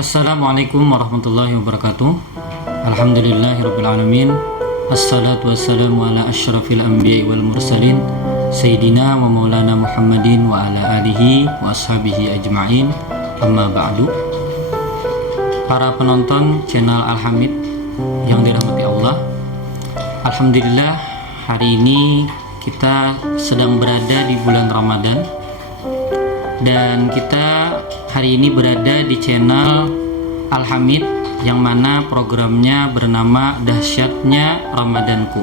Assalamualaikum warahmatullahi wabarakatuh. Alhamdulillahirrabbilalamin. Assalatu wassalamu ala asyrafil anbiya'i wal mursalin Sayyidina wa maulana Muhammadin wa ala alihi wa ashabihi ajma'in. Amma ba'du. Para penonton channel Al-Hamid yang dirahmati Allah, alhamdulillah hari ini kita sedang berada di bulan Ramadan, dan kita hari ini berada di channel Al-Hamid yang mana programnya bernama Dahsyatnya Ramadanku.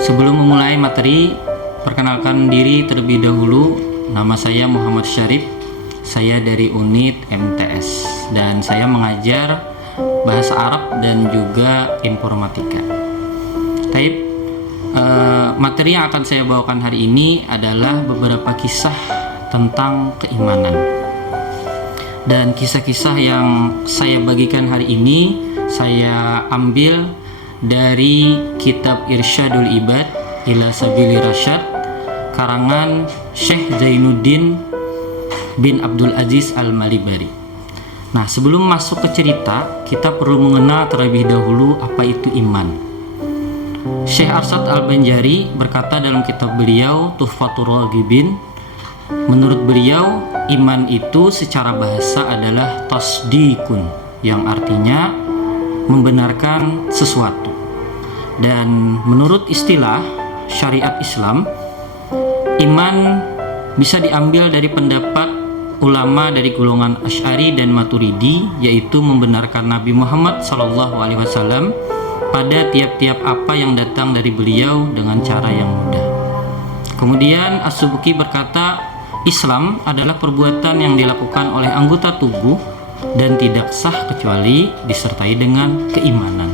Sebelum memulai materi, perkenalkan diri terlebih dahulu. Nama saya Muhammad Syarif. Saya dari unit MTS dan saya mengajar bahasa Arab dan juga informatika. Taib, materi yang akan saya bawakan hari ini adalah beberapa kisah tentang keimanan. Dan kisah-kisah yang saya bagikan hari ini saya ambil dari kitab Irsyadul Ibad ila Sabili Rasyad karangan Syekh Zainuddin bin Abdul Aziz Al-Malibari. Nah, sebelum masuk ke cerita, kita perlu mengenal terlebih dahulu apa itu iman. Syekh Arsyad Al-Banjari berkata dalam kitab beliau Tuhfatur Raghibin, menurut beliau iman itu secara bahasa adalah tasdikun, yang artinya membenarkan sesuatu. Dan menurut istilah syariat Islam, iman bisa diambil dari pendapat ulama dari golongan Asy'ari dan Maturidi, yaitu membenarkan Nabi Muhammad SAW pada tiap-tiap apa yang datang dari beliau dengan cara yang mudah. Kemudian As-Subki berkata, Islam adalah perbuatan yang dilakukan oleh anggota tubuh dan tidak sah kecuali disertai dengan keimanan.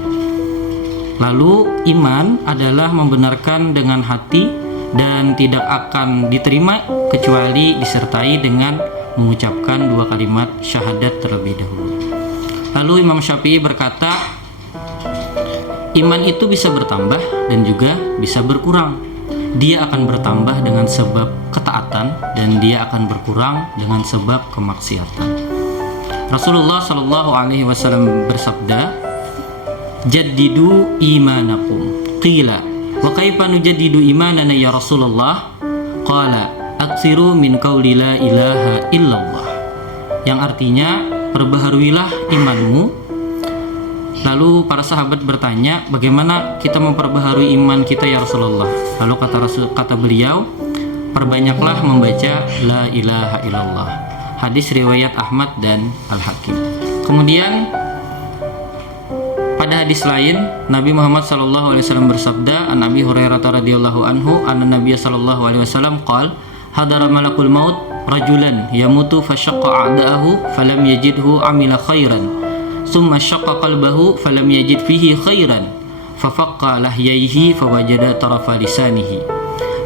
Lalu iman adalah membenarkan dengan hati dan tidak akan diterima kecuali disertai dengan mengucapkan dua kalimat syahadat terlebih dahulu. Lalu Imam Syafi'i berkata, iman itu bisa bertambah dan juga bisa berkurang. Dia akan bertambah dengan sebab ketaatan dan dia akan berkurang dengan sebab kemaksiatan. Rasulullah Shallallahu Alaihi Wasallam bersabda, jaddidu imanakum. Qila wa kaifa nujaddidu imanana ya Rasulullah? Qala aksiru min qauli la ilaha illallah, yang artinya perbaharuilah imanmu. Lalu para sahabat bertanya, bagaimana kita memperbaharui iman kita ya Rasulullah? Lalu kata beliau, perbanyaklah membaca la ilaha illallah. Hadis riwayat Ahmad dan Al-Hakim. Kemudian pada hadis lain, Nabi Muhammad SAW bersabda, an Abi Hurairah radhiyallahu anhu, anna Nabiy SAW qala, hadara malakul maut rajulan yamutu fashaqqa a'da'ahu falam yajidhu amila khairan summa syaqqa qalbahu falam yajid fihi khairan fafaqqa lahyaihi fawajada tarafa lisanihi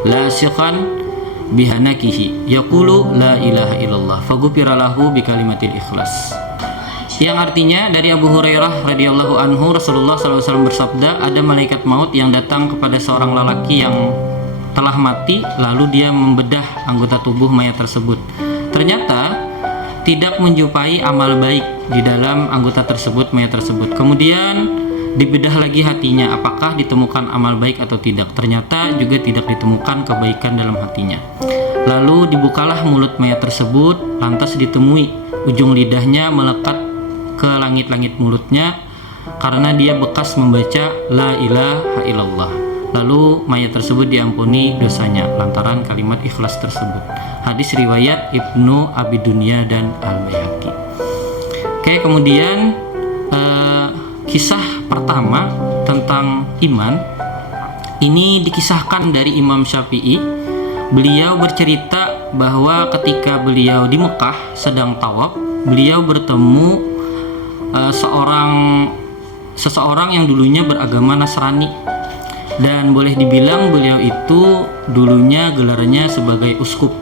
lasiqan bihanakihi yaqulu la ilaha illallah faghufira lahu bikalimatil ikhlas. Yang artinya dari Abu Hurairah radhiyallahu anhu, Rasulullah SAW bersabda, ada malaikat maut yang datang kepada seorang lelaki yang telah mati, lalu dia membedah anggota tubuh mayat tersebut. Ternyata tidak menjumpai amal baik di dalam anggota tersebut, mayat tersebut. Kemudian dibedah lagi hatinya, apakah ditemukan amal baik atau tidak. Ternyata juga tidak ditemukan kebaikan dalam hatinya. Lalu dibukalah mulut mayat tersebut, lantas ditemui ujung lidahnya melekat ke langit-langit mulutnya karena dia bekas membaca la ilaha illallah. Lalu mayat tersebut diampuni dosanya lantaran kalimat ikhlas tersebut. Hadis riwayat Ibnu Abi Dunya dan Al-Baihaqi. Oke, kemudian kisah pertama tentang iman ini dikisahkan dari Imam Syafi'i. Beliau bercerita bahwa ketika beliau di Mekah sedang tawaf, beliau bertemu seseorang yang dulunya beragama Nasrani. Dan boleh dibilang beliau itu dulunya gelarnya sebagai uskup,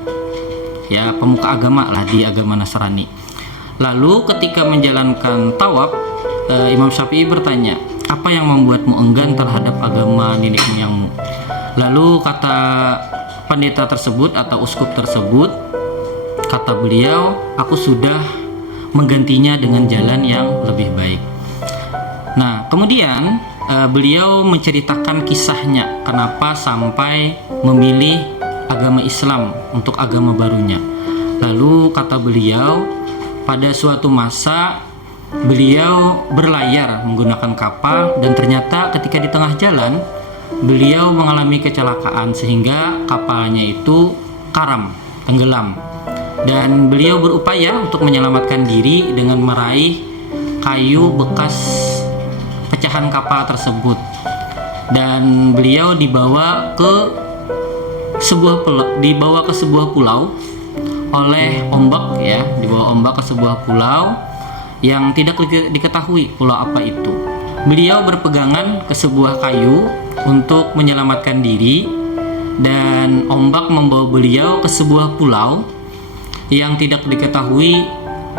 ya pemuka agama lah di agama Nasrani. Lalu ketika menjalankan tawaf, Imam Syafi'i bertanya, apa yang membuatmu enggan terhadap agama nenek moyangmu? Lalu kata pendeta tersebut atau uskup tersebut, kata beliau, aku sudah menggantinya dengan jalan yang lebih baik. Nah, kemudian beliau menceritakan kisahnya kenapa sampai memilih agama Islam untuk agama barunya. Lalu kata beliau, pada suatu masa beliau berlayar menggunakan kapal dan ternyata ketika di tengah jalan beliau mengalami kecelakaan sehingga kapalnya itu karam, tenggelam. Dan beliau berupaya untuk menyelamatkan diri dengan meraih kayu bekas pecahan kapal tersebut. Dan beliau dibawa ke sebuah pulau oleh ombak ya, dibawa ombak ke sebuah pulau yang tidak diketahui pulau apa itu. Beliau berpegangan ke sebuah kayu untuk menyelamatkan diri dan ombak membawa beliau ke sebuah pulau yang tidak diketahui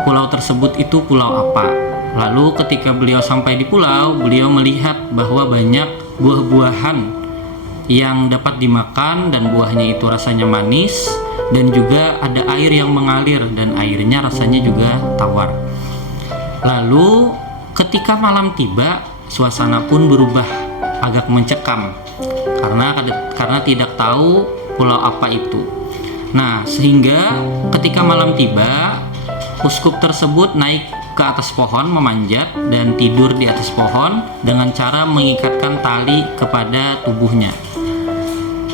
pulau tersebut itu pulau apa. Lalu ketika beliau sampai di pulau, beliau melihat bahwa banyak buah-buahan yang dapat dimakan dan buahnya itu rasanya manis dan juga ada air yang mengalir dan airnya rasanya juga tawar. Lalu ketika malam tiba, suasana pun berubah agak mencekam karena tidak tahu pulau apa itu. Nah, sehingga ketika malam tiba, uskup tersebut naik ke atas pohon, memanjat dan tidur di atas pohon dengan cara mengikatkan tali kepada tubuhnya.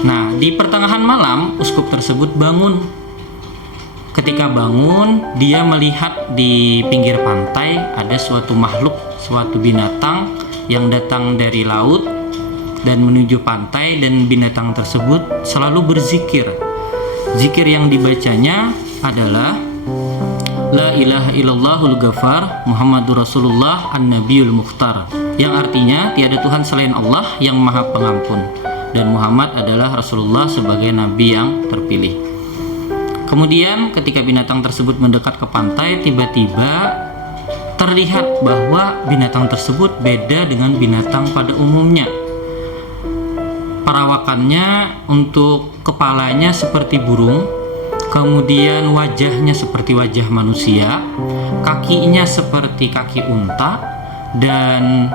Nah, di pertengahan malam, uskup tersebut bangun. Ketika bangun, dia melihat di pinggir pantai ada suatu makhluk, suatu binatang yang datang dari laut dan menuju pantai, dan binatang tersebut selalu berzikir. Zikir yang dibacanya adalah La ilaha illallahul ghafar Muhammadur Rasulullah an-Nabiyul Mukhtar, yang artinya tiada Tuhan selain Allah yang maha pengampun dan Muhammad adalah Rasulullah sebagai nabi yang terpilih. Kemudian ketika binatang tersebut mendekat ke pantai, tiba-tiba terlihat bahwa binatang tersebut beda dengan binatang pada umumnya. Perawakannya untuk kepalanya seperti burung, kemudian wajahnya seperti wajah manusia, kakinya seperti kaki unta, dan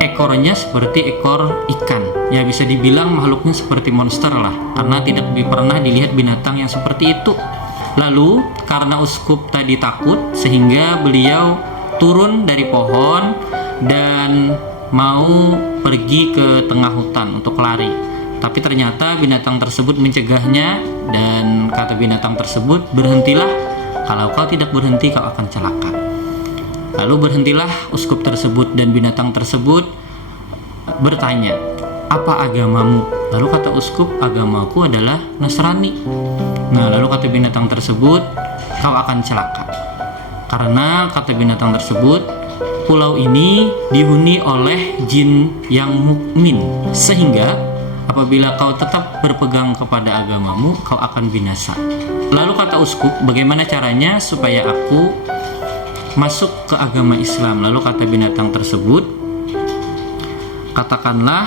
ekornya seperti ekor ikan. Ya, bisa dibilang makhluknya seperti monster lah, karena tidak pernah dilihat binatang yang seperti itu. Lalu karena uskup tadi takut, sehingga beliau turun dari pohon dan mau pergi ke tengah hutan untuk lari. Tapi ternyata binatang tersebut mencegahnya dan kata binatang tersebut, berhentilah, kalau kau tidak berhenti kau akan celaka. Lalu berhentilah uskup tersebut dan binatang tersebut bertanya, apa agamamu? Lalu kata uskup, agamaku adalah Nasrani. Nah, lalu kata binatang tersebut, kau akan celaka. Karena kata binatang tersebut, pulau ini dihuni oleh jin yang mukmin, sehingga apabila kau tetap berpegang kepada agamamu, kau akan binasa. Lalu kata uskup, bagaimana caranya supaya aku masuk ke agama Islam? Lalu kata binatang tersebut, katakanlah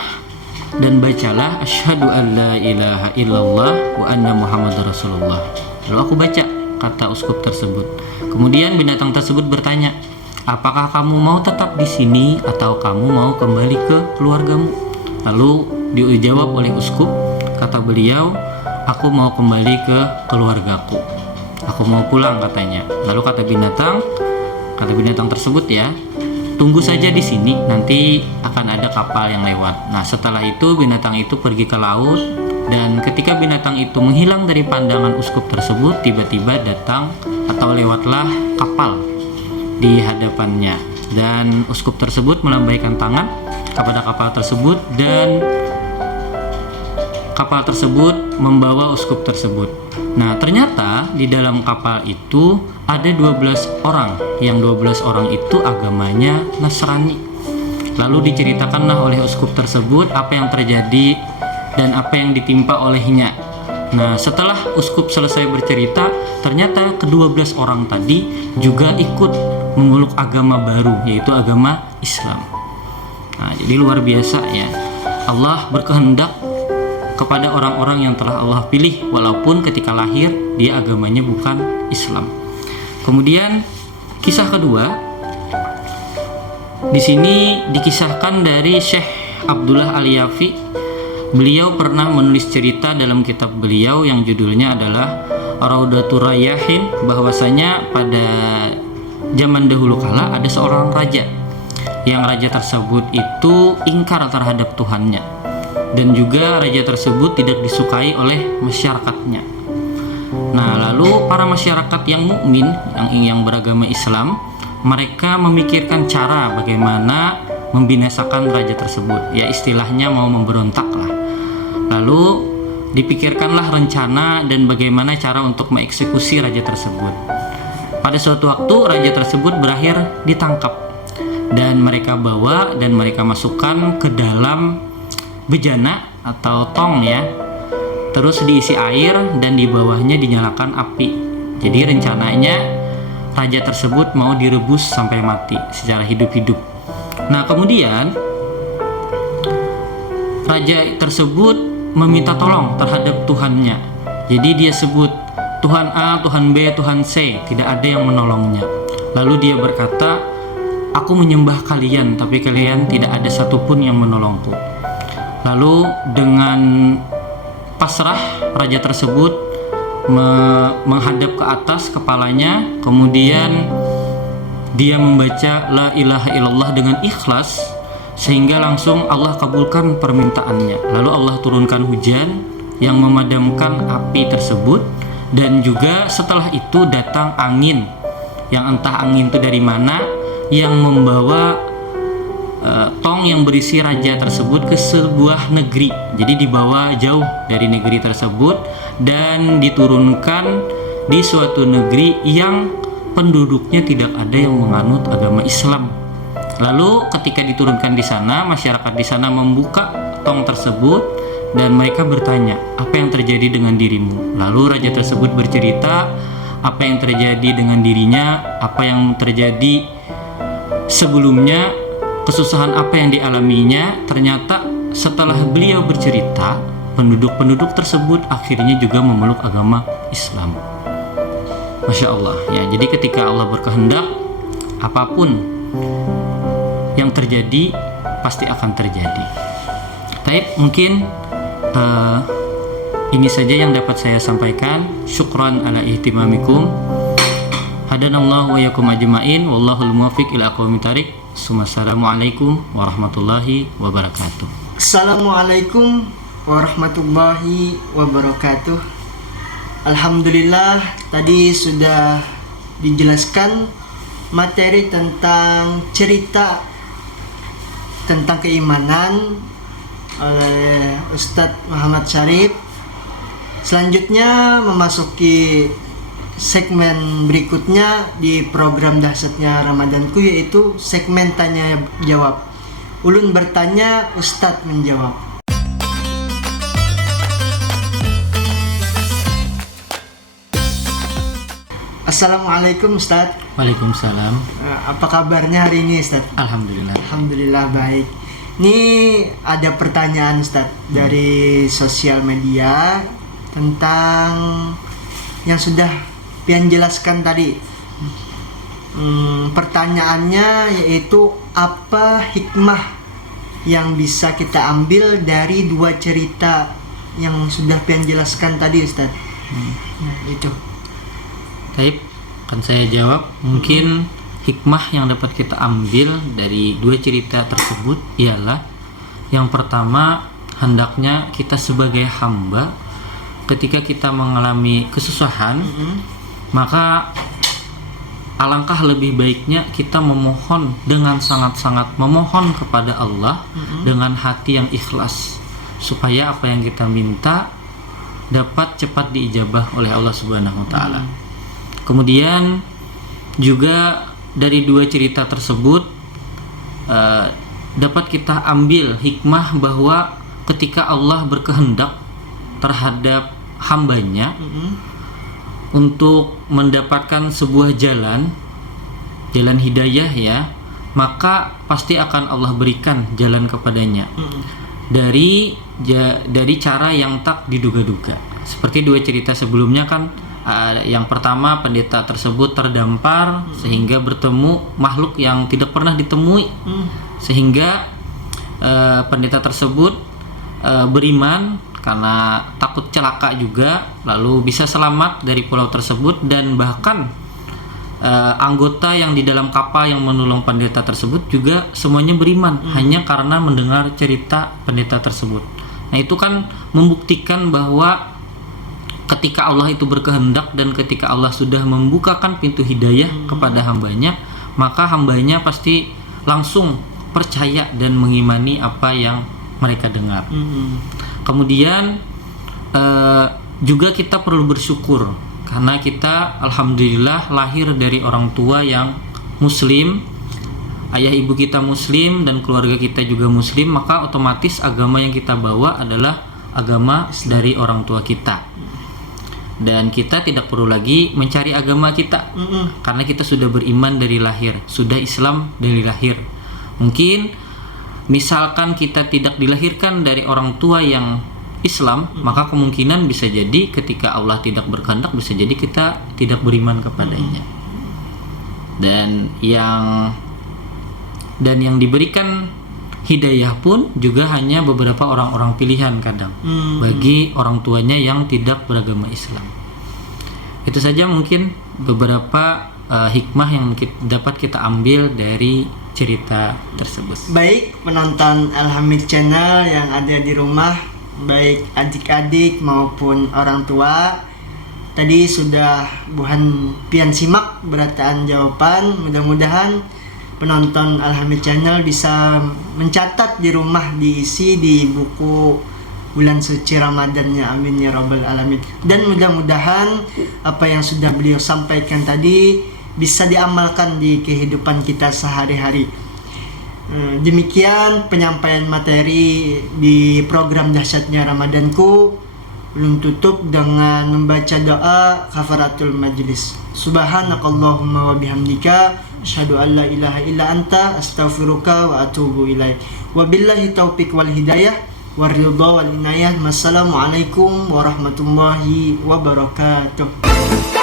dan bacalah asyhadu an la ilaha illallah wa anna muhammadar rasulullah. Lalu aku baca kata uskup tersebut. Kemudian binatang tersebut bertanya, apakah kamu mau tetap di sini atau kamu mau kembali ke keluargamu? Lalu dijawab oleh uskup, kata beliau, aku mau kembali ke keluargaku, aku mau pulang katanya. Lalu kata binatang tersebut, ya, tunggu saja di sini, nanti akan ada kapal yang lewat. Nah, setelah itu binatang itu pergi ke laut, dan ketika binatang itu menghilang dari pandangan uskup tersebut, tiba-tiba datang atau lewatlah kapal di hadapannya, dan uskup tersebut melambaikan tangan kepada kapal tersebut, dan kapal tersebut membawa uskup tersebut. Nah, ternyata di dalam kapal itu ada 12 orang, yang 12 orang itu agamanya Nasrani. Lalu diceritakanlah oleh uskup tersebut apa yang terjadi dan apa yang ditimpa olehnya. Nah, setelah uskup selesai bercerita, ternyata ke-12 orang tadi juga ikut memeluk agama baru, yaitu agama Islam. Nah, jadi luar biasa ya. Allah berkehendak kepada orang-orang yang telah Allah pilih, walaupun ketika lahir dia agamanya bukan Islam. Kemudian kisah kedua di sini dikisahkan dari Syekh Abdullah Al-Yafi. Beliau pernah menulis cerita dalam kitab beliau yang judulnya adalah Raudatur Rayyahin, bahwasanya pada zaman dahulu kala ada seorang raja, yang raja tersebut itu ingkar terhadap Tuhannya, dan juga raja tersebut tidak disukai oleh masyarakatnya. Nah, lalu para masyarakat yang mukmin, yang beragama Islam, mereka memikirkan cara bagaimana membinasakan raja tersebut. Ya, istilahnya mau memberontak lah. Lalu dipikirkanlah rencana dan bagaimana cara untuk mengeksekusi raja tersebut. Pada suatu waktu raja tersebut berakhir ditangkap, dan mereka bawa dan mereka masukkan ke dalam bejana atau tong ya. Terus diisi air dan di bawahnya dinyalakan api. Jadi rencananya raja tersebut mau direbus sampai mati secara hidup-hidup. Nah, kemudian raja tersebut meminta tolong terhadap Tuhannya. Jadi dia sebut Tuhan A, Tuhan B, Tuhan C, tidak ada yang menolongnya. Lalu dia berkata, aku menyembah kalian, tapi kalian tidak ada satupun yang menolongku. Lalu dengan pasrah raja tersebut menghadap ke atas kepalanya, kemudian dia membaca la ilaha illallah dengan ikhlas, sehingga langsung Allah kabulkan permintaannya. Lalu Allah turunkan hujan yang memadamkan api tersebut, dan juga setelah itu datang angin, yang entah angin itu dari mana, yang membawa tong yang berisi raja tersebut ke sebuah negeri. Jadi dibawa jauh dari negeri tersebut dan diturunkan di suatu negeri yang penduduknya tidak ada yang menganut agama Islam. Lalu ketika diturunkan di sana, masyarakat di sana membuka tong tersebut dan mereka bertanya, apa yang terjadi dengan dirimu? Lalu raja tersebut bercerita apa yang terjadi dengan dirinya, apa yang terjadi sebelumnya, kesusahan apa yang dialaminya. Ternyata setelah beliau bercerita, penduduk-penduduk tersebut akhirnya juga memeluk agama Islam. Masya Allah ya. Jadi ketika Allah berkehendak, apapun yang terjadi pasti akan terjadi. Baik, mungkin ini saja yang dapat saya sampaikan. Syukran ala ihtimamikum. Hadanallahu wa yakum ajma'in. Wallahul muwaffiq ila aqwamit thariq. Assalamualaikum warahmatullahi wabarakatuh. Assalamualaikum warahmatullahi wabarakatuh. Alhamdulillah, tadi sudah dijelaskan materi tentang cerita tentang keimanan oleh Ustadz Muhammad Syarif. Selanjutnya memasuki segmen berikutnya di program dahsyatnya Ramadanku, yaitu segmen tanya jawab. Ulun bertanya, Ustadz menjawab. Assalamualaikum Ustadz. Waalaikumsalam. Apa kabarnya hari ini Ustadz? Alhamdulillah. Alhamdulillah baik. Ini ada pertanyaan Ustadz dari sosial media tentang yang sudah Pian jelaskan tadi. Pertanyaannya yaitu, apa hikmah yang bisa kita ambil dari dua cerita yang sudah Pian jelaskan tadi Ustaz? Nah, itu. Baik, akan saya jawab. Mungkin hikmah yang dapat kita ambil dari dua cerita tersebut ialah, yang pertama, hendaknya kita sebagai hamba ketika kita mengalami kesusahan, maka alangkah lebih baiknya kita memohon dengan sangat-sangat memohon kepada Allah dengan hati yang ikhlas, supaya apa yang kita minta dapat cepat diijabah oleh Allah Subhanahu wa taala. Kemudian juga dari dua cerita tersebut dapat kita ambil hikmah bahwa ketika Allah berkehendak terhadap hambanya untuk mendapatkan sebuah jalan hidayah ya, maka pasti akan Allah berikan jalan kepadanya dari cara yang tak diduga-duga. Seperti dua cerita sebelumnya kan, Yang pertama, pendeta tersebut terdampar sehingga bertemu makhluk yang tidak pernah ditemui, sehingga pendeta tersebut beriman karena takut celaka juga, lalu bisa selamat dari pulau tersebut. Dan bahkan anggota yang di dalam kapal yang menolong pendeta tersebut juga semuanya beriman hanya karena mendengar cerita pendeta tersebut. Nah, itu kan membuktikan bahwa ketika Allah itu berkehendak dan ketika Allah sudah membukakan pintu hidayah kepada hambanya, maka hambanya pasti langsung percaya dan mengimani apa yang mereka dengar. Kemudian juga kita perlu bersyukur karena kita alhamdulillah lahir dari orang tua yang muslim, ayah ibu kita muslim dan keluarga kita juga muslim, maka otomatis agama yang kita bawa adalah agama dari orang tua kita. Dan kita tidak perlu lagi mencari agama kita karena kita sudah beriman dari lahir, sudah Islam dari lahir. Mungkin misalkan kita tidak dilahirkan dari orang tua yang Islam, maka kemungkinan bisa jadi ketika Allah tidak berkehendak, bisa jadi kita tidak beriman kepadanya. Dan yang diberikan hidayah pun juga hanya beberapa orang-orang pilihan kadang bagi orang tuanya yang tidak beragama Islam. Itu saja mungkin beberapa hikmah yang dapat kita ambil dari cerita tersebut. Baik penonton Al-Hamid Channel yang ada di rumah, baik adik-adik maupun orang tua, tadi sudah Buhan pian simak berataan jawaban. Mudah-mudahan penonton Al-Hamid Channel bisa mencatat di rumah, diisi di buku bulan suci Ramadannya. Amin ya rabbal alamin. Dan mudah-mudahan apa yang sudah beliau sampaikan tadi bisa diamalkan di kehidupan kita sehari-hari. Demikian penyampaian materi di program Dahsyatnya Ramadanku. Belum tutup dengan membaca doa kafaratul majlis. Subhanakallahumma wa bihamdika asyhadu an la ilaha illa anta astaghfiruka wa atubu ilaik. Wabillahi taufiq wal hidayah waridha wal inayah. Wassalamualaikum warahmatullahi wabarakatuh.